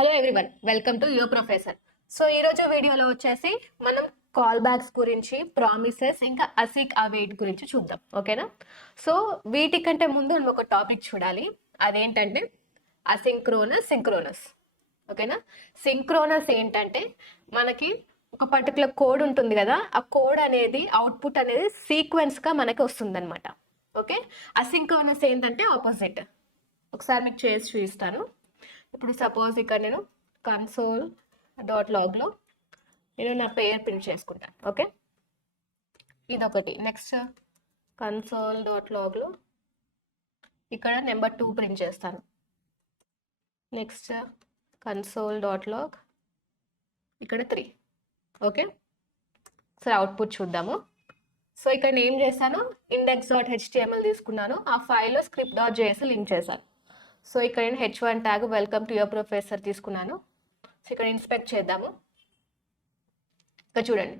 Hello everyone, welcome to your professor. So ఈరోజు వీడియోలో వచ్చేసి మనం కాల్ బ్యాక్స్ గురించి, ప్రామిసెస్, ఇంకా అసిక్ అవేట్ గురించి చూద్దాం. ఓకేనా? సో వీటికంటే ముందు మనం ఒక టాపిక్ చూడాలి. అదేంటంటే అసింక్రోనస్, సింక్రోనస్. ఓకేనా? సింక్రోనస్ ఏంటంటే మనకి ఒక పర్టికులర్ కోడ్ ఉంటుంది కదా, ఆ కోడ్ అనేది అవుట్పుట్ అనేది సీక్వెన్స్గా మనకి వస్తుందన్నమాట. ఓకే. అసింక్రోనస్ ఏంటంటే ఆపోజిట్. ఒకసారి మీకు చేసి చూపిస్తాను. ఇప్పుడు సపోజ్ ఇక్కడ నేను console.logలో నేను నా పేరు ప్రింట్ చేసుకుంటాను. ఓకే, ఇదొకటి. నెక్స్ట్ console.logలో ఇక్కడ నెంబర్ 2 ప్రింట్ చేస్తాను. నెక్స్ట్ console.log ఇక్కడ 3. ఓకే, సరే అవుట్పుట్ చూద్దాము. సో ఇక్కడ నేను ఏం చేశాను, index.html తీసుకున్నాను, ఆ ఫైల్లో script.js లింక్ చేశాను. సో ఇక్కడ నేను h1 tag welcome to your professor తీసుకున్నాను. సో ఇక్కడ ఇన్స్పెక్ట్ చేద్దాము. ఇక్కడ చూడండి,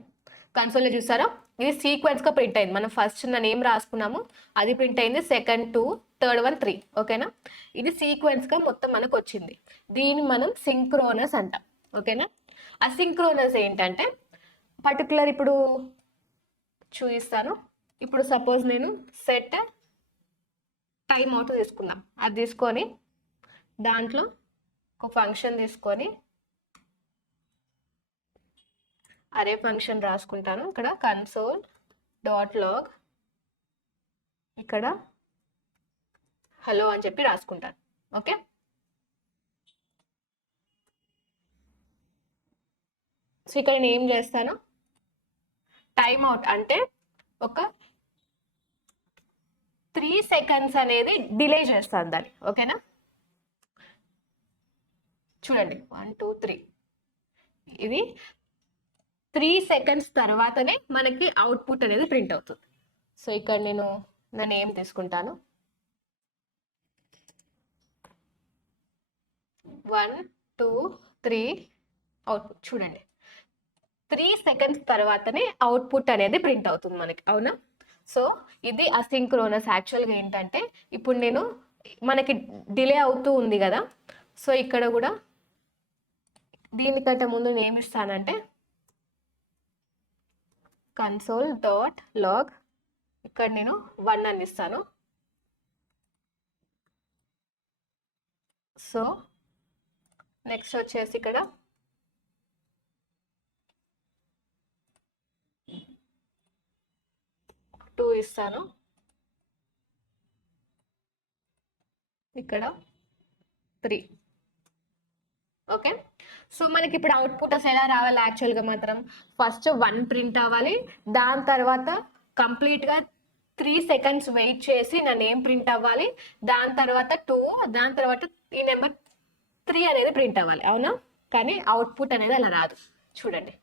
కన్సోల్లో చూసారా, ఇది సీక్వెన్స్గా ప్రింట్ అయింది. మనం ఫస్ట్ నేమ్ రాసుకున్నాము, అది ప్రింట్ అయింది. Second 2, third 1 3. ఓకేనా? ఇది సీక్వెన్స్గా మొత్తం మనకు వచ్చింది. దీన్ని మనం సింక్రోనస్ అంటాం. ఓకేనా? అసింక్రోనస్ ఏంటంటే పర్టికులర్, ఇప్పుడు చూపిస్తాను. ఇప్పుడు సపోజ్ నేను సెట్ టైమ్ అవుట్ తీసుకుందాం. అది తీసుకొని దాంట్లో ఒక ఫంక్షన్ తీసుకొని అరే ఫంక్షన్ రాసుకుంటాను. ఇక్కడ console.log ఇక్కడ హలో అని చెప్పి రాసుకుంటాను. ఓకే, సో ఇక్కడ నేను ఏం చేస్తాను, టైమ్ అవుట్ అంటే ఒక 3 సెకండ్స్ అనేది డిలే చేస్తాను దాన్ని. ఓకేనా? చూడండి, 1 2 3, ఇది 3 సెకండ్స్ తర్వాతనే మనకి అవుట్పుట్ అనేది ప్రింట్ అవుతుంది. సో ఇక్కడ నేను నా నేమ్ తీసుకుంటాను. 1 2 3 అవుట్పుట్ చూడండి, 3 సెకండ్స్ తర్వాతనే అవుట్పుట్ అనేది ప్రింట్ అవుతుంది మనకి. అవునా? సో ఇది అసింక్రోనస్. యాక్చువల్గా ఏంటంటే ఇప్పుడు నేను మనకి డిలే అవుతూ ఉంది కదా, సో ఇక్కడ కూడా దీనికంటే ముందు నేను ఏమి ఇస్తానంటే console.log ఇక్కడ నేను 1 అని ఇస్తాను. సో నెక్స్ట్ వచ్చేసి ఇక్కడ టూ ఇస్తాను, ఇక్కడ 3. ఓకే, సో మనకి ఇప్పుడు అవుట్పుట్ అసలు ఎలా రావాలి, యాక్చువల్గా మాత్రం ఫస్ట్ 1 ప్రింట్ అవ్వాలి, దాని తర్వాత కంప్లీట్గా 3 సెకండ్స్ వెయిట్ చేసి నా నేమ్ ప్రింట్ అవ్వాలి, దాని తర్వాత 2, దాని తర్వాత ఈ నెంబర్ 3 అనేది ప్రింట్ అవ్వాలి. అవునా? కానీ అవుట్పుట్ అనేది అలా రాదు. చూడండి,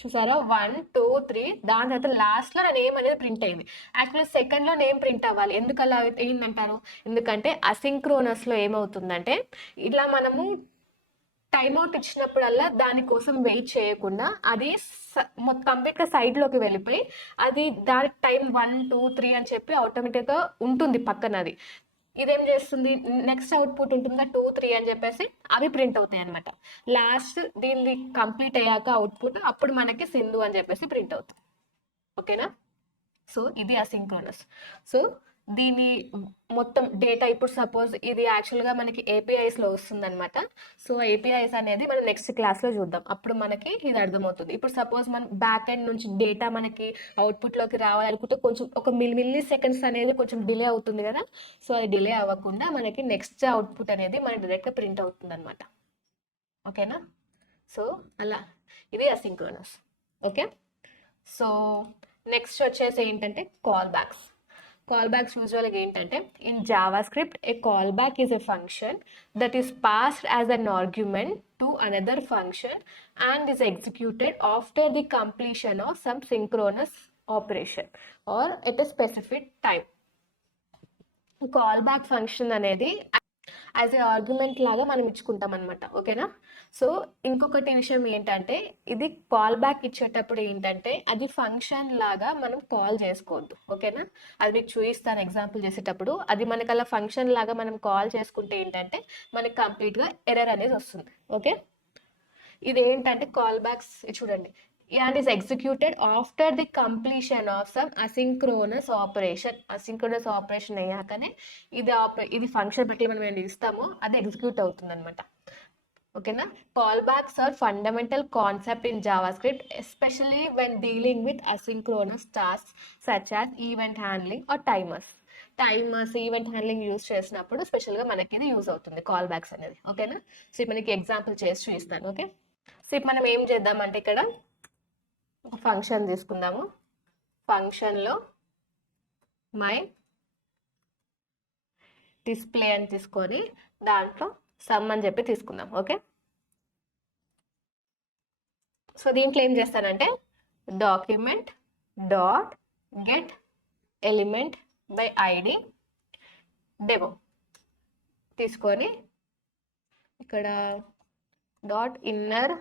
చూసారా, 1 2 3, దాని తర్వాత లాస్ట్లో నా నేమ్ అనేది ప్రింట్ అయింది. యాక్చువల్లీ సెకండ్లో నేమ్ ప్రింట్ అవ్వాలి. ఎందుకు అలా అయిందంటారు? ఎందుకంటే అసింక్రోనస్లో ఏమవుతుందంటే ఇలా మనము టైమ్అవుట్ ఇచ్చినప్పుడల్లా దానికోసం వెయిట్ చేయకుండా అది కంప్లీట్గా సైడ్లోకి వెళ్ళిపోయి అది దాని టైం 1 2 3 అని చెప్పి ఆటోమేటిక్గా ఉంటుంది పక్కన. అది ఇదేం చేస్తుంది, నెక్స్ట్ అవుట్పుట్ ఉంటుందా 2 3 అని చెప్పేసి అవి ప్రింట్ అవుతాయి అనమాట. లాస్ట్ దీన్ని కంప్లీట్ అయ్యాక అవుట్పుట్ అప్పుడు మనకి సింధు అని చెప్పేసి ప్రింట్ అవుతుంది. ఓకేనా? సో ఇది అసింక్రోనస్. సో దీని మొత్తం డేటా ఇప్పుడు సపోజ్ ఇది యాక్చువల్గా మనకి ఏపీఐస్లో వస్తుంది అనమాట. సో ఏపీఐస్ అనేది మనం నెక్స్ట్ క్లాస్లో చూద్దాం, అప్పుడు మనకి ఇది అర్థమవుతుంది. ఇప్పుడు సపోజ్ మనం బ్యాక్ ఎండ్ నుంచి డేటా మనకి అవుట్పుట్లోకి రావాలనుకుంటే కొంచెం ఒక మిల్లీ సెకండ్స్ అనేది కొంచెం డిలే అవుతుంది కదా. సో అది డిలే అవ్వకుండా మనకి నెక్స్ట్ అవుట్పుట్ అనేది మనకి డైరెక్ట్గా ప్రింట్ అవుతుంది అనమాట. ఓకేనా? సో అలా ఇది అసింక్రోనస్. ఓకే, సో నెక్స్ట్ వచ్చేసి ఏంటంటే కాల్ బ్యాక్స్. కాల్ బ్యాక్స్ యూజువల్గా ఏంటంటే in JavaScript a call back is a function that is passed as an argument to another function and is executed after the completion of some synchronous operation or at a specific time. Call back function అనేది as a argument లాగా మనం ఇచ్చుకుంటాం అనమాట. ఓకేనా? So ఇంకొకటి విషయం ఏంటంటే, ఇది call back ఇచ్చేటప్పుడు ఏంటంటే అది ఫంక్షన్ లాగా మనం కాల్ చేసుకోవద్దు. ఓకేనా? అది మీకు చూపిస్తాను ఎగ్జాంపుల్ చేసేటప్పుడు. అది మనకి అలా ఫంక్షన్ లాగా మనం కాల్ చేసుకుంటే ఏంటంటే మనకి కంప్లీట్గా ఎర్రర్ అనేది వస్తుంది. ఓకే, ఇది ఏంటంటే కాల్ బ్యాక్స్ చూడండి, and is executed after the completion of some asynchronous operation. asynchronous operation అయ్యాకనే ఇది ఫంక్షన్ బట్టి మనం ఏం ఇస్తామో అది ఎగ్జిక్యూట్ అవుతుంది అనమాట. ఓకేనా? Call backs are fundamental concept in JavaScript, especially when dealing with asynchronous tasks such as event handling or timers event handling use చేసినప్పుడు స్పెషల్గా మనకి ఇది యూజ్ అవుతుంది కాల్ బ్యాక్స్ అనేది. ఓకేనా? సో మనకి ఎగ్జాంపుల్ చేసి చూపిస్తాను. ఓకే, సో ఇప్పుడు మనం ఏం చేద్దామంటే ఇక్కడ ఒక ఫంక్షన్ తీసుకుందాము. ఫంక్షన్లో మై డిస్ప్లే అని తీసుకొని దాంట్లో సమ్ అని చెప్పి తీసుకుందాం. ఓకే, సో దీంట్లో ఏం చేస్తానంటే document dot get element by ID demo తీసుకొని ఇక్కడ డాట్ ఇన్నర్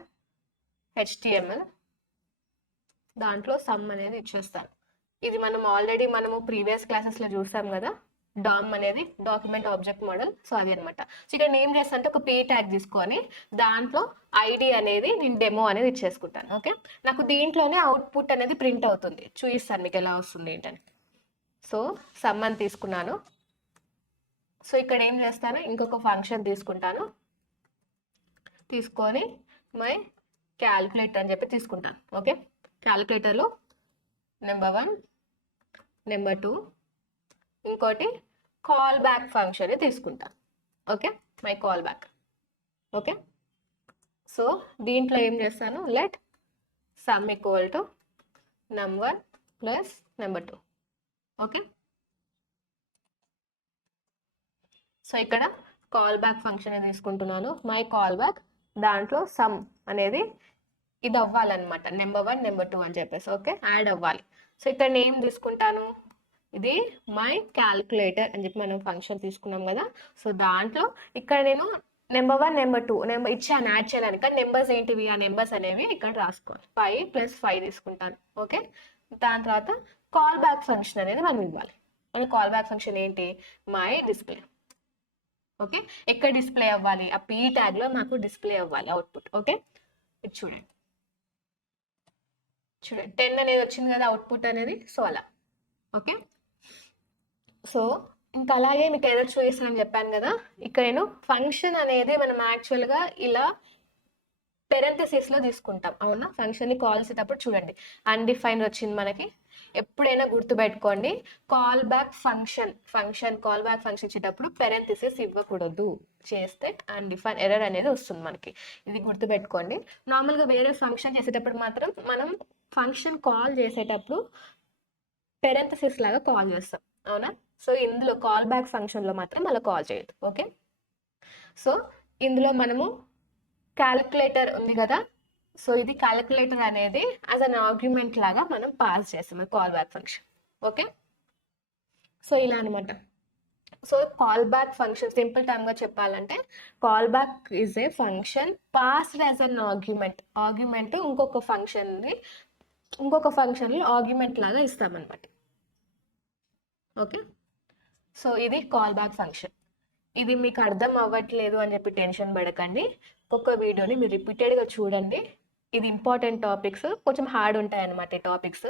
హెచ్టిఎంఎల్ దాంట్లో సమ్ అనేది ఇచ్చేస్తాను. ఇది మనము ప్రీవియస్ క్లాసెస్లో చూసాం కదా, డామ్ అనేది డాక్యుమెంట్ ఆబ్జెక్ట్ మోడల్. సో అది అనమాట. సో ఇక్కడ నేను చేస్తానంటే ఒక పీ ట్యాగ్ తీసుకొని దాంట్లో ఐడి అనేది నేను డెమో అనేది ఇచ్చేసుకుంటాను. ఓకే, నాకు దీంట్లోనే అవుట్పుట్ అనేది ప్రింట్ అవుతుంది. చూపిస్తాను మీకు ఎలా వస్తుంది ఏంటని. సో సమ్ అని తీసుకున్నాను. సో ఇక్కడ ఏం చేస్తాను, ఇంకొక ఫంక్షన్ తీసుకొని మై క్యాల్కులేట్ అని చెప్పి తీసుకుంటాను. ఓకే, క్యాలిక్యులేటర్లో నెంబర్ 1 నెంబర్ 2 ఇంకోటి కాల్ బ్యాక్ ఫంక్షన్ తీసుకుంటాను. Okay, my call back. Okay, so దీంట్లో ఏం చేస్తాను, let sum equal to number plus number 2. Okay, so ఇక్కడ కాల్ బ్యాక్ ఫంక్షన్ తీసుకుంటున్నాను. మై కాల్ బ్యాక్ దాంట్లో సమ్ అనేది ఇది అవ్వాలన్నమాట, నెంబర్ 1 నెంబర్ 2 అని చెప్పేసి. ఓకే, యాడ్ అవ్వాలి. సో ఇక్కడ నేమ్ తీసుకుంటాను, ఇది మై క్యాల్కులేటర్ అని చెప్పి మనం ఫంక్షన్ తీసుకున్నాం కదా. సో దాంట్లో ఇక్కడ నేను నెంబర్ 1 నెంబర్ 2 నెంబర్ ఇచ్చాను యాడ్ చేయడానికి. నెంబర్స్ ఏంటివి, ఆ నెంబర్స్ అనేవి ఇక్కడ రాసుకోవాలి. 5 + 5 తీసుకుంటాను. ఓకే, దాని తర్వాత కాల్ బ్యాక్ ఫంక్షన్ అనేది మనం ఇవ్వాలి. మన కాల్ బ్యాక్ ఫంక్షన్ ఏంటి, మై డిస్ప్లే. ఓకే, ఎక్కడ డిస్ప్లే అవ్వాలి, ఆ పీ ట్యాగ్లో నాకు డిస్ప్లే అవ్వాలి అవుట్పుట్. ఓకే, ఇది చూడండి 10 అనేది వచ్చింది కదా అవుట్పుట్ అనేది. సో అలా. ఓకే, సో ఇంకా అలాగే మీకు ఎర్రర్ చూపిస్తానని చెప్పాను కదా. ఇక్కడ నేను ఫంక్షన్ అనేది మనం యాక్చువల్గా ఇలా పెరెంథసిస్లో తీసుకుంటాం. అవునా? ఫంక్షన్ని కాల్ చేసేటప్పుడు చూడండి అన్డిఫైన్డ్ వచ్చింది మనకి. ఎప్పుడైనా గుర్తుపెట్టుకోండి, కాల్ బ్యాక్ ఫంక్షన్ ఇచ్చేటప్పుడు పెరెంథసిస్ ఇవ్వకూడదు. చేస్తే అన్డిఫైన్ ఎర్రర్ అనేది వస్తుంది మనకి. ఇది గుర్తుపెట్టుకోండి. నార్మల్గా వేరే ఫంక్షన్ చేసేటప్పుడు మాత్రం మనం ఫంక్షన్ కాల్ చేసేటప్పుడు పెరెంథసిస్ లాగా కాల్ చేస్తాం. అవునా? సో ఇందులో కాల్ బ్యాక్ ఫంక్షన్లో మాత్రం అలా కాల్ చేయొద్దు. ఓకే, సో ఇందులో మనము క్యాలిక్యులేటర్ ఉంది కదా. సో ఇది క్యాలిక్యులేటర్ అనేది యాజ్ అన్ ఆర్గ్యుమెంట్ లాగా మనం పాస్ చేస్తాం call back function. Okay, so ఇలా అనమాట. So call back function simple టర్మ్గా చెప్పాలంటే call back is a function passed as an argument ఇంకొక ఫంక్షన్లో ఆర్గ్యుమెంట్ లాగా ఇస్తామన్నమాట. ఓకే, సో ఇది కాల్ బ్యాక్ ఫంక్షన్. ఇది మీకు అర్థం అవ్వట్లేదు అని చెప్పి టెన్షన్ పడకండి. ఒక్కొక్క వీడియోని మీరు రిపీటెడ్గా చూడండి. ఇది ఇంపార్టెంట్ టాపిక్స్, కొంచెం హార్డ్ ఉంటాయి అన్నమాట ఈ టాపిక్స్.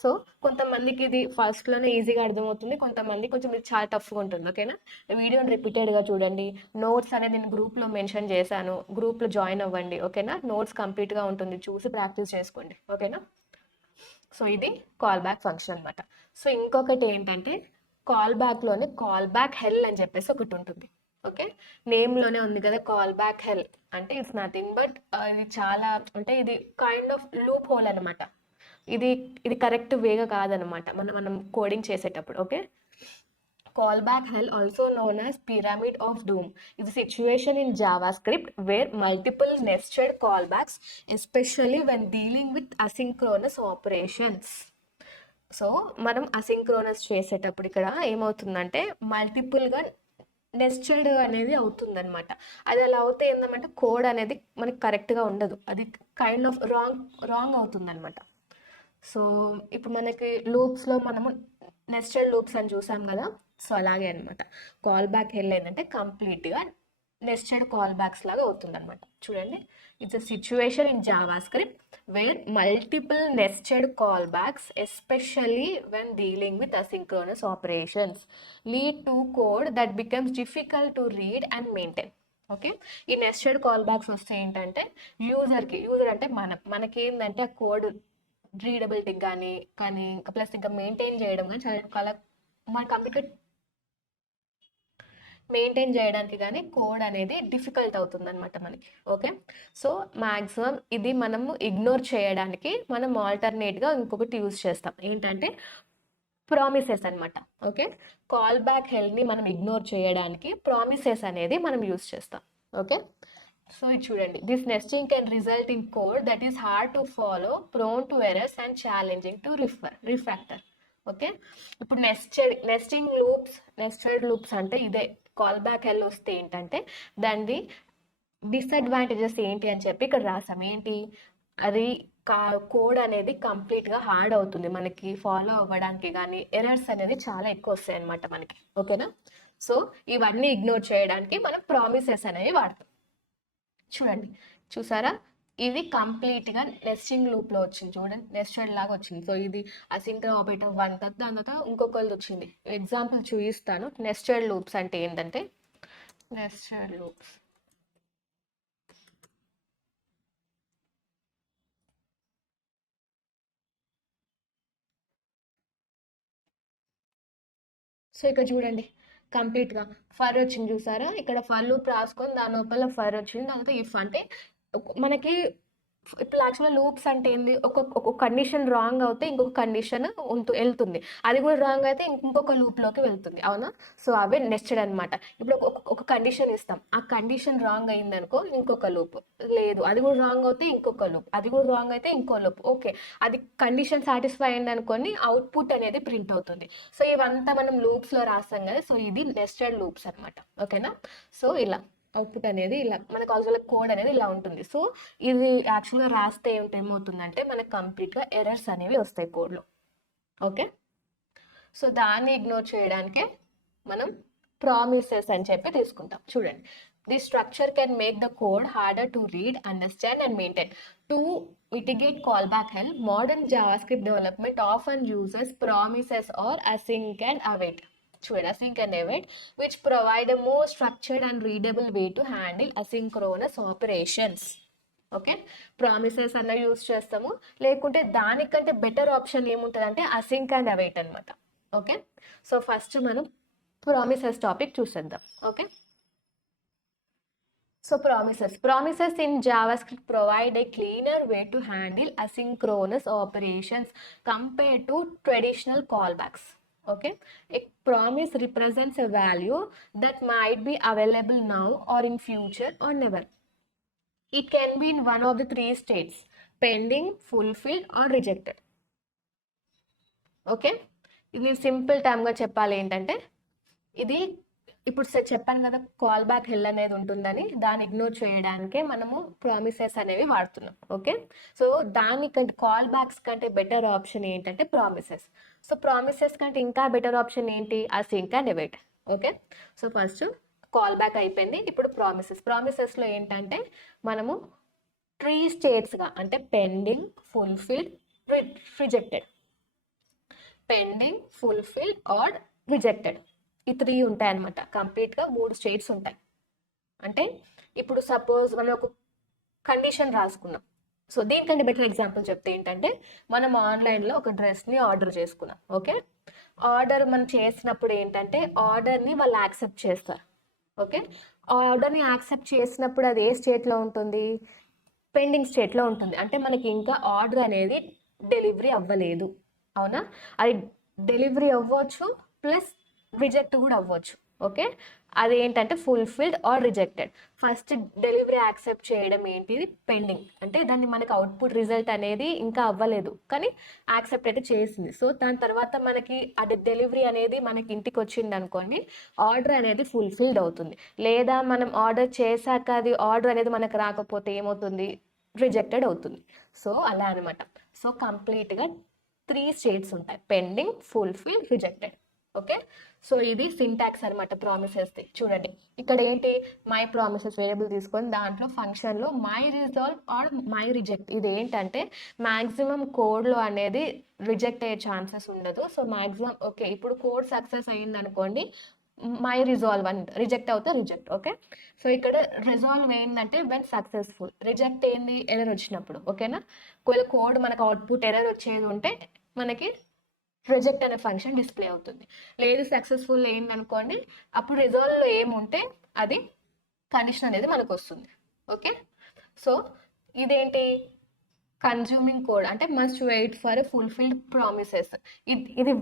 సో కొంతమందికి ఇది ఫస్ట్లోనే ఈజీగా అర్థమవుతుంది, కొంతమంది కొంచెం ఇది చాలా టఫ్గా ఉంటుంది. ఓకేనా? వీడియోని రిపీటెడ్గా చూడండి. నోట్స్ అనేది నేను గ్రూప్లో మెన్షన్ చేశాను, గ్రూప్లో జాయిన్ అవ్వండి. ఓకేనా? నోట్స్ కంప్లీట్గా ఉంటుంది, చూసి ప్రాక్టీస్ చేసుకోండి. ఓకేనా? సో ఇది కాల్ బ్యాక్ ఫంక్షన్ అనమాట. సో ఇంకొకటి ఏంటంటే కాల్ బ్యాక్లోనే కాల్ బ్యాక్ హెల్ అని చెప్పేసి ఒకటి ఉంటుంది. ఓకే, నేమ్లోనే ఉంది కదా కాల్ బ్యాక్ హెల్ అంటే ఇట్స్ నథింగ్ బట్ ఇది చాలా అంటే ఇది కైండ్ ఆఫ్ లూప్ హోల్ అనమాట. ఇది కరెక్ట్ వేగా కాదనమాట మనం కోడింగ్ చేసేటప్పుడు. Okay, call back hell also known as pyramid of doom ఇది situation in JavaScript where multiple nested call backs especially when dealing with asynchronous operations. So మనం asynchronous చేసేటప్పుడు ఇక్కడ ఏమవుతుందంటే మల్టిపుల్గా నెస్టెడ్ అనేది అవుతుందన్నమాట. అది అలా అవుతే ఏందన్నమాట, కోడ్ అనేది మనకి కరెక్ట్గా ఉండదు, అది కైండ్ ఆఫ్ రాంగ్ అవుతుందన్నమాట. సో ఇప్పుడు మనకి లూప్స్లో మనము నెస్టెడ్ లూప్స్ అని చూసాం కదా, సో అలాగే అనమాట. కాల్ బ్యాక్ హెల్ ఏంటంటే కంప్లీట్గా నెస్టెడ్ కాల్ బ్యాక్స్ లాగా అవుతుందన్నమాట. చూడండి, it's a situation in Java script where multiple nested callbacks, especially when dealing with asynchronous operations, lead to code that becomes difficult to read and maintain. Okay, ఈ nested call backs వస్తే ఏంటంటే user అంటే మనకి ఏంటంటే ఆ code readability కానీ plus ఇంకా maintain చేయడం కానీ చాలా మన కంప్యూటర్ మెయింటైన్ చేయడానికి కానీ కోడ్ అనేది డిఫికల్ట్ అవుతుంది అనమాట మనకి. ఓకే, సో మ్యాక్సిమం ఇది మనము ఇగ్నోర్ చేయడానికి మనం ఆల్టర్నేట్గా ఇంకొకటి యూజ్ చేస్తాం, ఏంటంటే ప్రామిసెస్ అనమాట. ఓకే, కాల్ బ్యాక్ హెల్ని మనం ఇగ్నోర్ చేయడానికి ప్రామిసెస్ అనేది మనం యూజ్ చేస్తాం. ఓకే, సో ఇది చూడండి, this nesting can result in code that is hard to follow, prone to errors and challenging to refactor. Okay, ఇప్పుడు నెస్టెడ్ లూప్స్ అంటే ఇదే. కాల్ బ్యాక్ హెల్ వస్తే ఏంటంటే దాని డిసడ్వాంటేజెస్ ఏంటి అని చెప్పి ఇక్కడ రాసాం. ఏంటి అది, కోడ్ అనేది కంప్లీట్గా హార్డ్ అవుతుంది మనకి ఫాలో అవ్వడానికి, కానీ ఎర్రర్స్ అనేది చాలా ఎక్కువ వస్తాయి అనమాట మనకి. ఓకేనా, సో ఇవన్నీ ఇగ్నోర్ చేయడానికి మనం ప్రామిసెస్ అనేవి వాడతాం. చూడండి, చూసారా, ఇది కంప్లీట్గా నెస్టింగ్ లూప్లో వచ్చింది. చూడండి, నెస్టెడ్ లాగా వచ్చింది. సో ఇది అసింక్రోనస్ ఆపరేటర్ 1, దాని తర్వాత ఇంకొకళ్ళు వచ్చింది. ఎగ్జాంపుల్ చూపిస్తాను. నెస్టెడ్ లూప్స్ అంటే ఏంటంటే, నెస్టెడ్ లూప్స్ సో ఇక్కడ చూడండి, కంప్లీట్గా ఫర్ వచ్చింది. చూసారా, ఇక్కడ ఫర్ లూప్ రాసుకొని దాని లోపల ఫర్ వచ్చింది. దాంతో ఇఫ్ అంటే మనకి ఇప్పుడు యాక్చువల్గా లూప్స్ అంటే ఏంది, ఒక కండిషన్ రాంగ్ అవుతే ఇంకొక కండిషన్ వెళ్తుంది, అది కూడా రాంగ్ అయితే ఇంకొక లూప్లోకి వెళ్తుంది. అవునా, సో అవే నెస్టెడ్ అనమాట. ఇప్పుడు ఒక కండిషన్ ఇస్తాం, ఆ కండిషన్ రాంగ్ అయింది అనుకో ఇంకొక లూప్, లేదు అది కూడా రాంగ్ అవుతే ఇంకొక లూప్, అది కూడా రాంగ్ అయితే ఇంకో లూప్. ఓకే, అది కండిషన్ సాటిస్ఫై అయింది అనుకోని అవుట్పుట్ అనేది ప్రింట్ అవుతుంది. సో ఇవంతా మనం లూప్స్లో రాస్తాం కదా, సో ఇది నెస్టెడ్ లూప్స్ అనమాట. ఓకేనా, సో ఇలా అవుట్పుట్ అనేది ఇలా మనకు అవసరం కోడ్ అనేది ఇలా ఉంటుంది. సో ఇది యాక్చువల్గా రాస్తే ఏమవుతుందంటే మనకు కంప్లీట్గా ఎర్రర్స్ అనేవి వస్తాయి కోడ్లో. ఓకే, సో దాన్ని ఇగ్నోర్ చేయడానికే మనం ప్రామిసెస్ అని చెప్పి తీసుకుంటాం. చూడండి, the structure can make the code harder to read, understand and maintain. To mitigate callback hell, modern JavaScript development often uses promises or async and await. Async and await, which provide a more structured and readable way to handle asynchronous operations. Okay, promises అన్న use చేస్తాము, లేకుంటే దానికంటే better option ఏముంటుంది async and await అనమాట. Okay, so first మనం promises topic చూసేద్దాం. Okay, so promises in JavaScript provide a cleaner way to handle asynchronous operations compared to traditional callbacks. Okay, a promise represents a value that might be available now or in future or never. It can be in one of the 3 states: pending, fulfilled or rejected. Okay, ఇది simple టర్మ్గా చెప్పాలి ఏంటంటే, ఇది ఇప్పుడు చెప్పాను కదా call back హెల్ అనేది ఉంటుందని, దాన్ని ఇగ్నోర్ చేయడానికే మనము ప్రామిసెస్ అనేవి వాడుతున్నాం. ఓకే, సో దానికంటే కాల్ బ్యాక్స్ కంటే బెటర్ ఆప్షన్ ఏంటంటే ప్రామిసెస్. సో ప్రామిసెస్ కంటే ఇంకా బెటర్ ఆప్షన్ ఏంటి, async and await. Okay, so first callback అయిపోయింది, ఇప్పుడు ప్రామిసెస్లో ఏంటంటే మనము 3 స్టేట్స్గా, అంటే pending, fulfilled, rejected. Pending, fulfilled or rejected, ఈ 3 ఉంటాయి అనమాట. కంప్లీట్గా 3 స్టేట్స్ ఉంటాయి. అంటే ఇప్పుడు సపోజ్ మనం ఒక కండిషన్ రాసుకున్నాం. సో దీనికంటే బెటర్ ఎగ్జాంపుల్ చెప్తే ఏంటంటే, మనం ఆన్లైన్లో ఒక డ్రెస్ని ఆర్డర్ చేసుకున్నాం. ఓకే, ఆర్డర్ మనం చేసినప్పుడు ఏంటంటే ఆర్డర్ని వాళ్ళు యాక్సెప్ట్ చేస్తారు. ఓకే, ఆర్డర్ని యాక్సెప్ట్ చేసినప్పుడు అది ఏ స్టేట్లో ఉంటుంది, పెండింగ్ స్టేట్లో ఉంటుంది. అంటే మనకి ఇంకా ఆర్డర్ అనేది డెలివరీ అవ్వలేదు. అవునా, అది డెలివరీ అవ్వచ్చు ప్లస్ రిజెక్ట్ కూడా అవ్వచ్చు. ఓకే, అది ఏంటంటే fulfilled or rejected. First delivery accept చేయడం ఏంటిది పెండింగ్, అంటే దాన్ని మనకి అవుట్పుట్ రిజల్ట్ అనేది ఇంకా అవ్వలేదు కానీ యాక్సెప్ట్ అయితే చేసింది. సో దాని తర్వాత మనకి అది డెలివరీ అనేది మనకి ఇంటికి వచ్చింది అనుకోండి, ఆర్డర్ అనేది ఫుల్ఫిల్డ్ అవుతుంది. లేదా మనం ఆర్డర్ చేశాక అది ఆర్డర్ అనేది మనకు రాకపోతే ఏమవుతుంది, రిజెక్టెడ్ అవుతుంది. సో అలా అనమాట. సో కంప్లీట్గా 3 స్టేట్స్ ఉంటాయి, pending, fulfil, rejected. Okay, so ఇది సింటాక్స్ అనమాట ప్రామిసెస్ది. చూడండి ఇక్కడ ఏంటి, మై ప్రామిసెస్ వేరియబుల్ తీసుకొని దాంట్లో ఫంక్షన్లో my resolve or my reject, ఇది ఏంటంటే మ్యాక్సిమం కోడ్లో అనేది రిజెక్ట్ అయ్యే ఛాన్సెస్ ఉండదు. సో మ్యాక్సిమం ఓకే, ఇప్పుడు కోడ్ సక్సెస్ అయ్యింది అనుకోండి, మై రిజాల్వ్ అని రిజెక్ట్ అవుతే రిజెక్ట్. ఓకే, సో ఇక్కడ రిజాల్వ్ ఏంటంటే వెన్ సక్సెస్ఫుల్, రిజెక్ట్ ఏంది ఎర్రర్ వచ్చినప్పుడు. ఓకేనా, ఒకవేళ కోడ్ మనకు అవుట్పుట్ ఎర్రర్ వచ్చేది ఉంటే మనకి రిజెక్ట్ అనే ఫంక్షన్ డిస్ప్లే అవుతుంది. లేదు సక్సెస్ఫుల్ ఏందనుకోండి, అప్పుడు రిజాల్వ్లో ఏముంటే అది కండిషన్ అనేది మనకు వస్తుంది. ఓకే, సో ఇదేంటి కన్జ్యూమింగ్ కోడ్ అంటే must wait for fulfilled promises. ఇది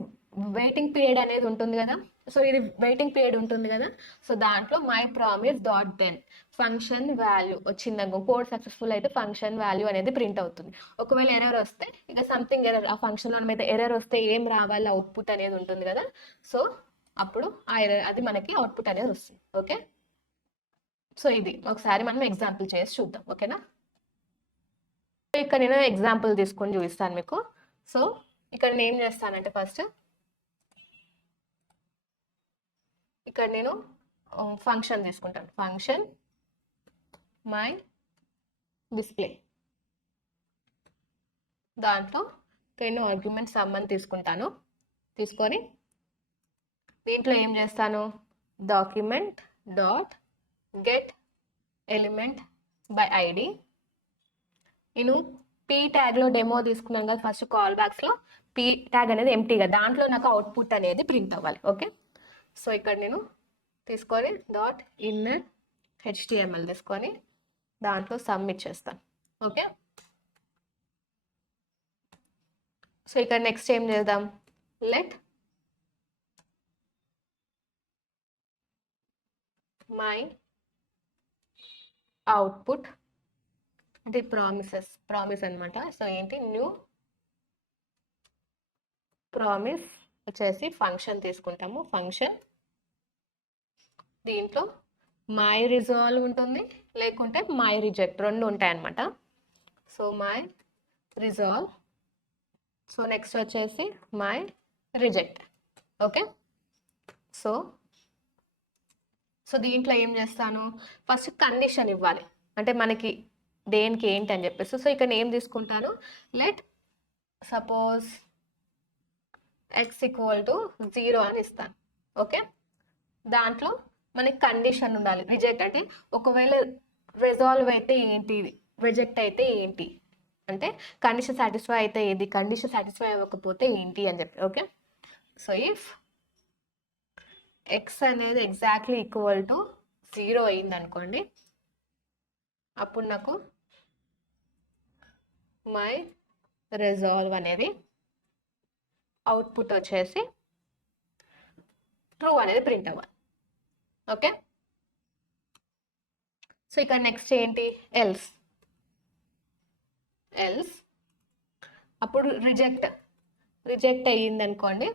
వెయిటింగ్ పీరియడ్ అనేది ఉంటుంది కదా, సో ఇది వెయిటింగ్ పీరియడ్ ఉంటుంది కదా, సో దాంట్లో my promise dot then function value వచ్చిందనుకో, కోడ్ సక్సెస్ఫుల్ అయితే ఫంక్షన్ వాల్యూ అనేది ప్రింట్ అవుతుంది. ఒకవేళ ఎర్రర్ వస్తే ఇక సంథింగ్ ఎర్రర్, ఆ ఫంక్షన్లో అయితే ఎర్రర్ వస్తే ఏం రావాలి, అవుట్పుట్ అనేది ఉంటుంది కదా, సో అప్పుడు ఆ ఎర్రర్ అది మనకి అవుట్పుట్ అనేది వస్తుంది. ఓకే, సో ఇది ఒకసారి మనం ఎగ్జాంపుల్ చేసి చూద్దాం. ఓకేనా, ఇక్కడ నేను ఎగ్జాంపుల్ తీసుకొని చూపిస్తాను మీకు. సో ఇక్కడ నేను ఏం చేస్తానంటే ఫస్ట్ ఇక్కడ నేను ఫంక్షన్ తీసుకుంటాను, ఫంక్షన్ మై డిస్ప్లే, దాంట్లో నేను ఆర్గ్యుమెంట్ సమ్ అని తీసుకుంటాను. తీసుకొని దీంట్లో ఏం చేస్తాను, document dot get element by ID. నేను పీ ట్యాగ్లో డెమో తీసుకున్నాను కదా ఫస్ట్ కాల్ బ్యాక్స్లో, పీ ట్యాగ్ అనేది ఎంటీగా, దాంట్లో నాకు అవుట్పుట్ అనేది ప్రింట్ అవ్వాలి. ఓకే, సో ఇక్కడ నేను తీసుకొని డాట్ ఇన్నర్ హెచ్టిఎంఎల్ తీసుకొని దాంట్లో సబ్మిట్ చేస్తాను. ఓకే, సో ఇక్కడ నెక్స్ట్ ఏం చేద్దాం, లెట్ మై అవుట్పుట్ అంటే ప్రామిస్ అనమాట. సో ఏంటి, న్యూ ప్రామిస్ వచ్చేసి ఫంక్షన్ తీసుకుంటాము, ఫంక్షన్ దీంట్లో మై రిజాల్వ్ ఉంటుంది లేకుంటే మై రిజెక్ట్ రెండు ఉంటాయి అనమాట. So my resolve, so next వచ్చేసి మై రిజెక్ట్. ఓకే, సో దీంట్లో ఏం చేస్తాను, ఫస్ట్ కండిషన్ ఇవ్వాలి, అంటే మనకి దేనికి ఏంటి అని చెప్పేసి. సో ఇక్కడ ఏం తీసుకుంటాను, లెట్ సపోజ్ x=0 అని ఇస్తాను. ఓకే, దాంట్లో మనకి కండిషన్ ఉండాలి, రిజెక్ట్ అంటే ఒకవేళ రిజాల్వ్ అయితే ఏంటి, రిజెక్ట్ అయితే ఏంటి, అంటే కండిషన్ సాటిస్ఫై అయితే ఏది, కండిషన్ సాటిస్ఫై అవ్వకపోతే ఏంటి అని చెప్పి. ఓకే, సో ఇఫ్ x అనేది ఎగ్జాక్ట్లీ =0 అయింది అనుకోండి, అప్పుడు నాకు మై రిజాల్వ్ అనేది అవుట్పుట్ వచ్చేసి ట్రూ అనేది ప్రింట్ అవ్వాలి. ఓకే, సో ఇక్కడ నెక్స్ట్ ఏంటి, ఎల్స్ అప్పుడు రిజెక్ట్ అయ్యింది అనుకోండి,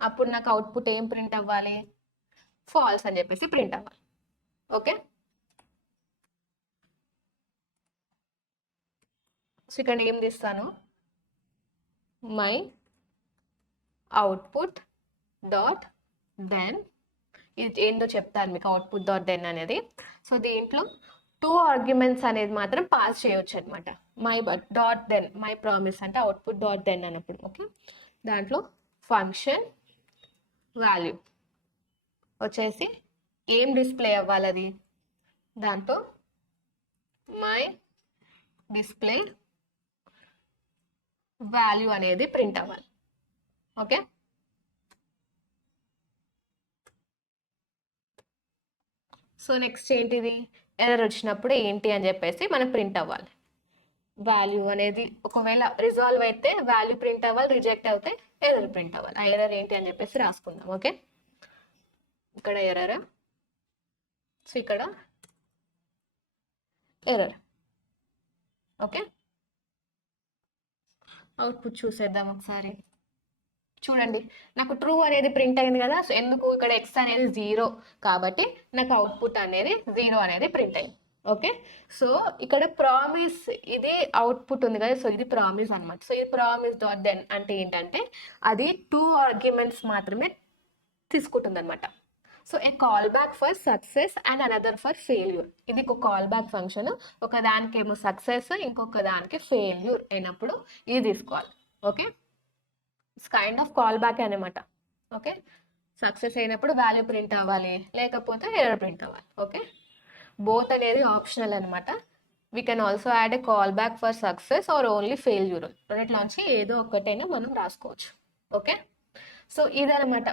అప్పుడు నాకు అవుట్పుట్ ఏం ప్రింట్ అవ్వాలి, ఫాల్స్ అని చెప్పేసి ప్రింట్ అవ్వాలి. ఓకే, సో ఇక్కడ ఏం తీస్తాను, మై అవుట్పుట్ డాట్ దెన్, ఇది ఏందో చెప్తాను మీకు అవుట్పుట్ డాట్ దెన్ అనేది. సో దీంట్లో 2 ఆర్గ్యుమెంట్స్ అనేది మాత్రం పాస్ చేయొచ్చు అనమాట, my dot then my promise అంటే అవుట్పుట్ డాట్ దెన్ అన్నప్పుడు. ఓకే, దాంట్లో ఫంక్షన్ వాల్యూ వచ్చేసి ఏం డిస్ప్లే అవ్వాలి, అది దాంట్లో మై డిస్ప్లే వాల్యూ అనేది ప్రింట్ అవ్వాలి. ఓకే, సో నెక్స్ట్ ఏంటిది, ఎర్రర్ వచ్చినప్పుడు ఏంటి అని చెప్పేసి మనకు ప్రింట్ అవ్వాలి, వాల్యూ అనేది ఒకవేళ రిజాల్వ్ అయితే వాల్యూ ప్రింట్ అవ్వాలి, రిజెక్ట్ అవుతే ఎర్రర్ ప్రింట్ అవ్వాలి. ఆ ఎర్రర్ ఏంటి అని చెప్పేసి రాసుకుందాం. ఓకే, ఇక్కడ ఎర్రర్ సో ఇక్కడ ఎర్రర్. ఓకే, అవుట్పుట్ చూసేద్దాం ఒకసారి. చూడండి, నాకు ట్రూ అనేది ప్రింట్ అయింది కదా. సో ఎందుకు ఇక్కడ ఎక్స్ అనేది 0 కాబట్టి నాకు అవుట్పుట్ అనేది 0 అనేది ప్రింట్ అయింది. ఓకే, సో ఇక్కడ ప్రామిస్ ఇది అవుట్పుట్ ఉంది కదా. సో ఇది ప్రామిస్ అనమాట. సో ఇది ప్రామిస్ డాట్ దెన్ అంటే ఏంటంటే అది 2 ఆర్గ్యుమెంట్స్ మాత్రమే తీసుకుంటుంది అనమాట. So A call back for success and another for failure. ఇది ఒక కాల్ బ్యాక్ ఫంక్షన్. ఒక దానికి ఏమో సక్సెస్, ఇంకొక దానికి ఫెయిల్యూర్ అయినప్పుడు ఇది తీసుకోవాలి. Okay, it's kind of call back అనమాట. ఓకే, సక్సెస్ అయినప్పుడు వాల్యూ ప్రింట్ అవ్వాలి, లేకపోతే ఎర్రర్ ప్రింట్ అవ్వాలి. ఓకే, బోత్ అనేది ఆప్షనల్ అనమాట. We can also add a call back for success or only failure. రెండిట్లోంచి ఏదో ఒకటైనా మనం రాసుకోవచ్చు. ఓకే, సో ఇదనమాట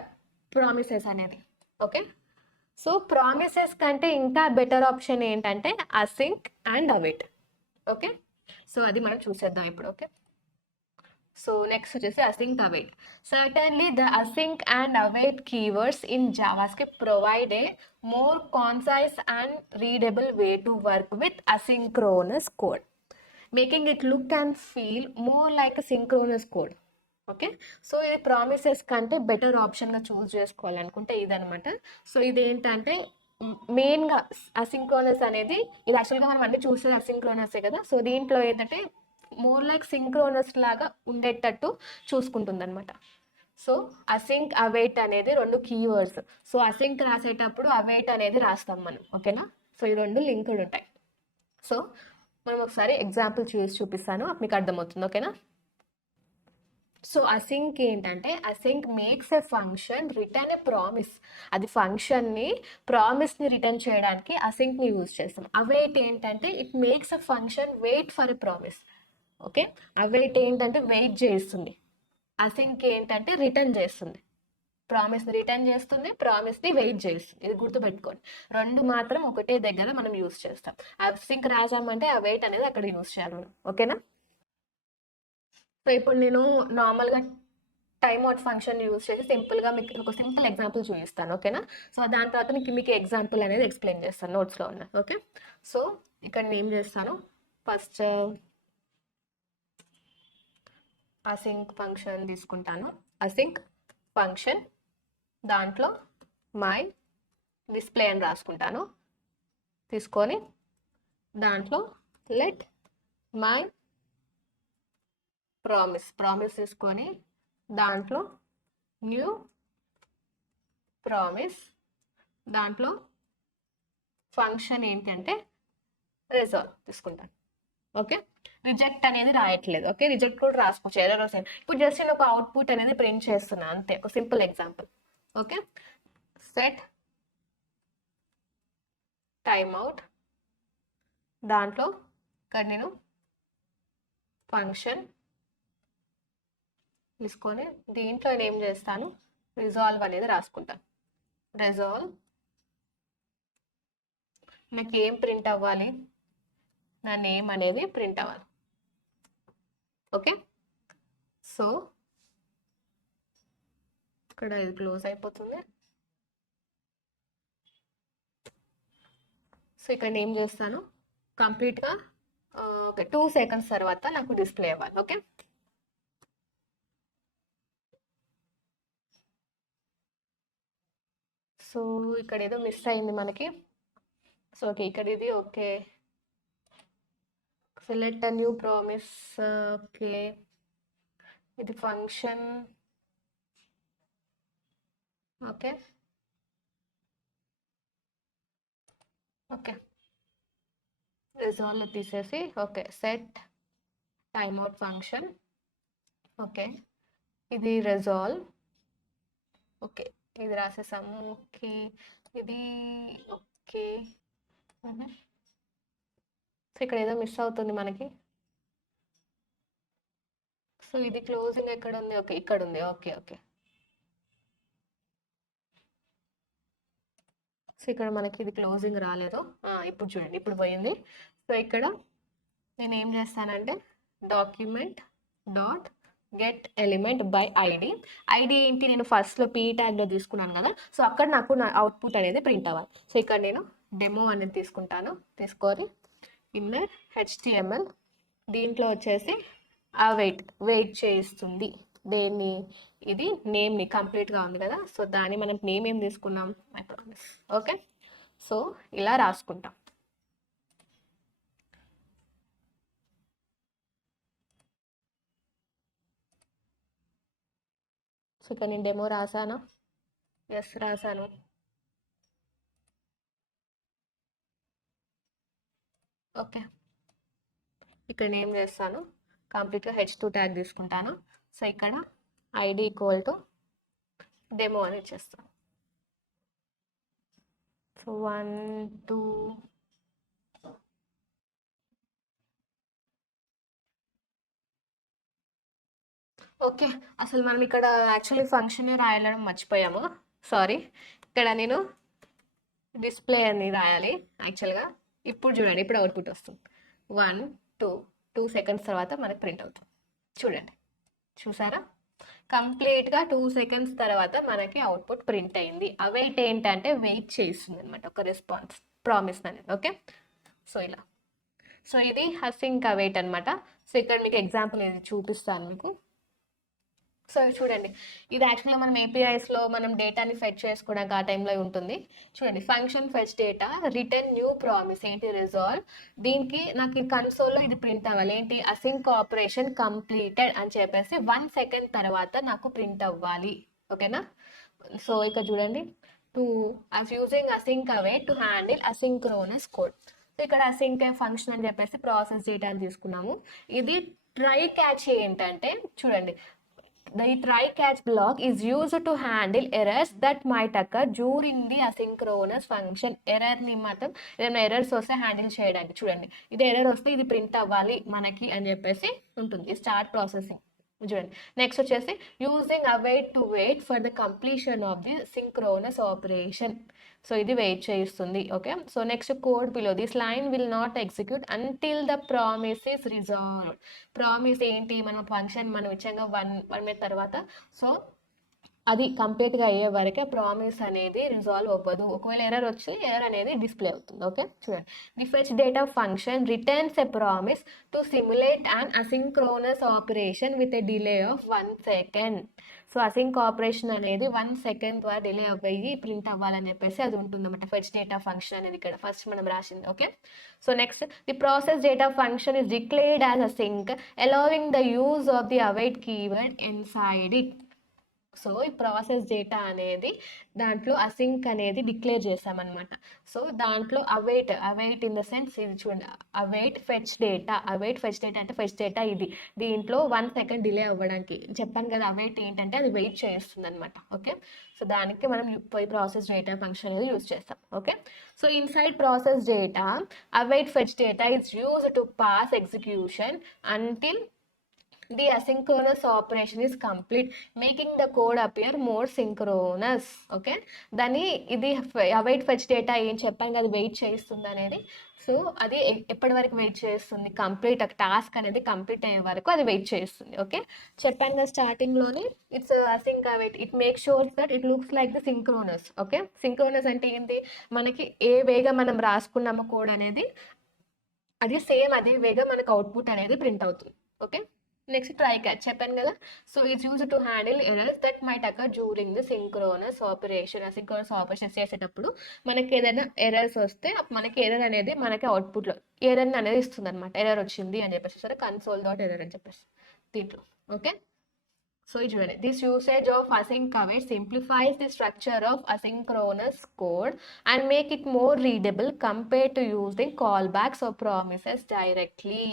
ప్రామిసెస్ అనేది. ఓకే, సో ప్రామిసెస్ కంటే ఇంకా బెటర్ ఆప్షన్ ఏంటంటే async and await. Okay, so అది మనం చూసేద్దాం ఇప్పుడు. ఓకే, సో నెక్స్ట్ వచ్చేసి async await. Certainly the async and await keywords in JavaScript provide a more concise and readable way to work with asynchronous code, making it look and feel more like a synchronous code. Okay, so ఇది promises కంటే better ఆప్షన్గా చూస్ చేసుకోవాలనుకుంటే ఇదనమాట. So ఇది ఏంటంటే మెయిన్గా asynchronous అనేది, ఇది యాక్చువల్గా మనం అన్ని చూసేది అసింక్రోనసే కదా. సో దీంట్లో ఏంటంటే మోర్ లైక్ సింక్రోనస్ లాగా ఉండేటట్టు చూసుకుంటుంది అనమాట. సో అసింక్ అవైట్ అనేది 2 కీవర్డ్స్. సో అసింక్ రాసేటప్పుడు అవైట్ అనేది రాస్తాం మనం. ఓకేనా, సో ఈ 2 లింక్డ్ ఉంటాయి. సో మనం ఒకసారి ఎగ్జాంపుల్ చూపిస్తాను, మీకు అర్థమవుతుంది. ఓకేనా, సో అసింక్ ఏంటంటే async makes a function return a promise. అది ఫంక్షన్ని ప్రామిస్ని రిటర్న్ చేయడానికి అసింక్ని యూజ్ చేస్తాం. అవైట్ ఏంటంటే it makes a function wait for a promise. Okay, await ఏంటంటే వెయిట్ చేస్తుంది, అసింక్ ఏంటంటే రిటర్న్ చేస్తుంది. ప్రామిస్ని రిటర్న్ చేస్తుంది, ప్రామిస్ని వెయిట్ చేస్తుంది. ఇది గుర్తుపెట్టుకోండి, 2 మాత్రం ఒకటే దగ్గర మనం యూజ్ చేస్తాం. అసింక్ రాసామంటే అవైట్ అనేది అక్కడ యూజ్ చేయాలి మనం. ఓకేనా, సో ఇప్పుడు నేను నార్మల్గా టైమ్ అవుట్ ఫంక్షన్ యూజ్ చేసి సింపుల్గా మీకు ఒక సింపుల్ ఎగ్జాంపుల్ చూపిస్తాను. ఓకేనా, సో దాని తర్వాత మీకు ఎగ్జాంపుల్ అనేది ఎక్స్ప్లెయిన్ చేస్తాను నోట్స్లో ఉన్న. ఓకే, సో ఇక్కడ నేను ఏం చేస్తాను, ఫస్ట్ అసింక్ ఫంక్షన్ తీసుకుంటాను. అసింక్ ఫంక్షన్ దాంట్లో మై డిస్ప్లే అని రాసుకుంటాను. తీసుకొని దాంట్లో లెట్ మై ప్రామిస్ తీసుకొని దాంట్లో న్యూ ప్రామిస్, దాంట్లో ఫంక్షన్ ఏంటంటే రిజాల్వ్ తీసుకుంటాను. ఓకే, రిజెక్ట్ అనేది రాయట్లేదు. ఓకే, రిజెక్ట్ కూడా రాసుకోవచ్చు, ఎర్రర్ వస్తుంది. ఇప్పుడు జస్ట్ నేను ఒక అవుట్పుట్ అనేది ప్రింట్ చేస్తున్నాను అంతే, ఒక simple example. Okay, set time out, దాంట్లో ఇక్కడ నేను ఫంక్షన్ తీసుకొని దీంట్లో నేను ఏం చేస్తాను, రిజాల్వ్ అనేది రాసుకుంటాను. రిజాల్వ్ నాకు ఏం ప్రింట్ అవ్వాలి, నా నేమ్ అనేది ప్రింట్ అవ్వాలి. ఓకే, సో ఇక్కడ ఇది క్లోజ్ అయిపోతుంది. సో ఇక్కడ నేను ఏం చేస్తాను, కంప్లీట్గా ఓకే 2 సెకండ్స్ తర్వాత నాకు డిస్ప్లే అవ్వాలి. ఓకే, సో ఇక్కడ ఏదో మిస్ అయింది మనకి. సో ఓకే, ఇక్కడ ఇది okay, select a new promise. Okay, ఇది ఫంక్షన్. ఓకే, ఓకే రిజాల్వ్ తీసేసి okay set time out function. Okay, ఇది రిజాల్వ్. ఓకే, ఇది రాసేసాము. ఓకే, ఇది ఓకే. సో ఇక్కడ ఏదో మిస్ అవుతుంది మనకి. సో ఇది క్లోజింగ్ ఎక్కడ ఉంది, ఓకే ఇక్కడ ఉంది. ఓకే ఓకే, సో ఇక్కడ మనకి ఇది క్లోజింగ్ రాలేదు. ఇప్పుడు చూడండి, ఇప్పుడు పోయింది. సో ఇక్కడ నేను ఏం చేస్తానంటే document dot get element by ID. ID ఏంటి, నేను ఫస్ట్లో పీ ట్యాగ్లో తీసుకున్నాను కదా. సో అక్కడ నాకు నా అవుట్పుట్ అనేది ప్రింట్ అవ్వాలి. సో ఇక్కడ నేను డెమో అనేది తీసుకొని ఇన్నర్ HTML దీంట్లో వచ్చేసి ఆ వెయిట్ చేయిస్తుంది దేన్ని, ఇది నేమ్ని కంప్లీట్గా ఉంది కదా, సో దాన్ని మనం నేమ్ ఏం తీసుకున్నాం, మై ప్రామిస్. ఓకే, సో ఇలా రాసుకుంటాం. సో ఇక్కడ నేను డెమో రాసానా, ఎస్ రాసాను. ఓకే, ఇక్కడ నేమ్ చేస్తాను, కంప్లీట్గా H2 ట్యాగ్ తీసుకుంటాను. సో ఇక్కడ ID = డెమో అని ఇచ్చేస్తాను. సో 1 2 ఓకే, అసలు మనం ఇక్కడ యాక్చువల్లీ ఫంక్షన్ రాయడం మర్చిపోయాము, సారీ. ఇక్కడ నేను డిస్ప్లే అని రాయాలి యాక్చువల్గా. ఇప్పుడు చూడండి, ఇప్పుడు అవుట్పుట్ వస్తుంది 1 2 సెకండ్స్ తర్వాత మనకి ప్రింట్ అవుతుంది. చూడండి, చూసారా, కంప్లీట్గా 2 సెకండ్స్ తర్వాత మనకి అవుట్పుట్ ప్రింట్ అయింది. అవైట్ ఏంటంటే వెయిట్ చేస్తుంది అనమాట, ఒక రెస్పాన్స్ ప్రామిస్ అనేది. ఓకే, సో ఇలా, సో ఇది అసింక్ అవైట్ అనమాట. సో ఇక్కడ మీకు ఎగ్జాంపుల్ ఇది చూపిస్తాను మీకు. సో చూడండి, ఇది యాక్చువల్గా మనం APIస్లో మనం డేటాని ఫెచ్ చేసుకోవడానికి ఆ టైంలో ఉంటుంది. చూడండి, function fetch data return new promise ఏంటి రిజాల్వ్. దీనికి నాకు కన్సోల్లో ఇది ప్రింట్ అవ్వాలి ఏంటి, అసింక్ ఆపరేషన్ కంప్లీటెడ్ అని చెప్పేసి 1 సెకండ్ తర్వాత నాకు ప్రింట్ అవ్వాలి. ఓకేనా, సో ఇక్కడ చూడండి, using async await to handle asynchronous code. So ఇక్కడ అసింక్ ఫంక్షన్ అని చెప్పేసి ప్రాసెస్ డేటా అని తీసుకున్నాము. ఇది ట్రై క్యాచ్ ఏంటంటే చూడండి, the try catch block is used to handle errors that might occur during the asynchronous function. Error ని మాత్రం ఏదైనా ఎర్రర్స్ వస్తే హ్యాండిల్ చేయడానికి. చూడండి, ఇది ఎర్రర్ వస్తే ఇది ప్రింట్ అవ్వాలి మనకి అని చెప్పేసి ఉంటుంది. Start processing. చూడండి, నెక్స్ట్ వచ్చేసి using await to wait for the completion of the synchronous operation. So ఇది వెయిట్ చేయిస్తుంది. Okay, so next code below this line will not execute until the promise is resolved. Promise ఏంటి, మనం function మనం ఇచ్చాక 1 minute తర్వాత, so అది కంప్లీట్గా అయ్యే వరకే ప్రామిస్ అనేది రిజాల్వ్ అవ్వదు. ఒకవేళ ఎర్రర్ వచ్చి ఎర్రర్ అనేది డిస్ప్లే అవుతుంది. ఓకే, చూడండి, the fetch data function returns a promise to simulate and asynchronous operation with a delay of 1 second. So async operation అనేది 1 సెకండ్ ద్వారా డిలే అవ్వి ప్రింట్ అవ్వాలని చెప్పేసి అది ఉంటుందన్నమాట, ఫెచ్ డేటా ఫంక్షన్ అనేది ఇక్కడ ఫస్ట్ మనం రాసింది. Okay, so next the process data function is declared as async allowing the use of the await keyword inside it. So ఈ ప్రాసెస్ డేటా అనేది దాంట్లో అసింక్ అనేది డిక్లేర్ చేసామన్నమాట. సో దాంట్లో అవైట్ ఇన్ ద సెన్స్ ఇది చూడండి, అవైట్ ఫెచ్ డేటా అంటే fetch data ఇది. దీంట్లో 1 సెకండ్ డిలే అవ్వడానికి చెప్పాను కదా, అవైట్ ఏంటంటే అది వెయిట్ చేస్తుంది అనమాట. ఓకే, సో దానికి మనం ప్రాసెస్ డేటా ఫంక్షన్ అనేది యూజ్ చేస్తాం. Okay, so inside process data await fetch data is used to pass execution until the asynchronous operation is complete, making the code appear more synchronous. Okay, దాన్ని ఇది await fetch data ఏం చెప్పాను కదా, wait చేయిస్తుంది అనేది. So అది ఎప్పటి వరకు వెయిట్ చేస్తుంది, కంప్లీట్ టాస్క్ అనేది కంప్లీట్ అయ్యే వరకు అది వెయిట్ చేస్తుంది. ఓకే, చెప్పాను కదా స్టార్టింగ్లోనే, it's async await, it make sure that it looks like the synchronous. Okay, synchronous అంటే ఏంటి, మనకి ఏ వేగా మనం రాసుకున్నామో కోడ్ అనేది అది సేమ్ అదే వేగా మనకు అవుట్పుట్ అనేది ప్రింట్ అవుతుంది. ఓకే, నెక్స్ట్ ట్రై క్యాచ్ చెప్పాను కదా, so it's use to handle errors that might occur during the synchronous operation. Synchronous operation చేసేటప్పుడు మనకి ఏదైనా ఎర్రర్స్ వస్తే మనకి ఎర్రర్ అనేది మనకి అవుట్పుట్లో ఎర్రర్ అనేది ఇస్తుంది అనమాట. ఎర్రర్ వచ్చింది అని చెప్పేసి, సరే console.error అని చెప్పేసి దీంట్లో. ఓకే, సో చూడండి, this usage of async await simplifies the structure of asynchronous code and make it more readable compared to using call backs or promises directly.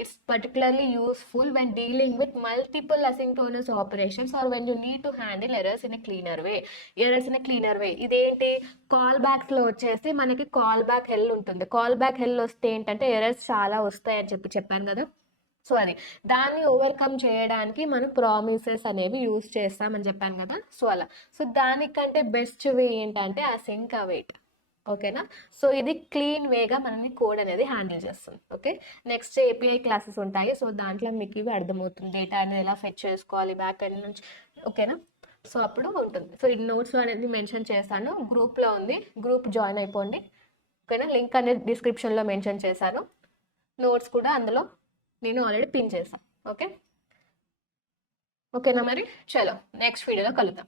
It's particularly useful when dealing with multiple asynchronous operations or when you need to handle errors in a cleaner way. ఇదేంటి, కాల్ బ్యాక్స్లో వచ్చేసి మనకి call back హెల్ ఉంటుంది. Call back హెల్ వస్తే ఏంటంటే errors చాలా వస్తాయని చెప్పాను కదా. సో అది దాన్ని ఓవర్కమ్ చేయడానికి మనం ప్రామిసెస్ అనేవి యూజ్ చేస్తామని చెప్పాను కదా. సో అలా, సో దానికంటే బెస్ట్ వే ఏంటంటే అసింక్ అవైట్. ఓకేనా, సో ఇది క్లీన్ వేగా మనల్ని కోడ్ అనేది హ్యాండిల్ చేస్తుంది. ఓకే, నెక్స్ట్ API క్లాసెస్ ఉంటాయి. సో దాంట్లో మీకు ఇవి అర్థమవుతుంది, డేటా అనేది ఎలా ఫెచ్ చేసుకోవాలి బ్యాక్ ఎండ్ నుంచి. ఓకేనా, సో అప్పుడు ఉంటుంది. సో ఈ నోట్స్ అనేది మెన్షన్ చేస్తాను, గ్రూప్లో ఉంది, గ్రూప్ జాయిన్ అయిపోండి. ఓకేనా, లింక్ అనేది డిస్క్రిప్షన్లో మెన్షన్ చేశాను, నోట్స్ కూడా అందులో నేను ఆల్రెడీ పిన్ చేశాను. ఓకే, ఓకేనా మరి, చలో నెక్స్ట్ వీడియోలో కలుద్దాం.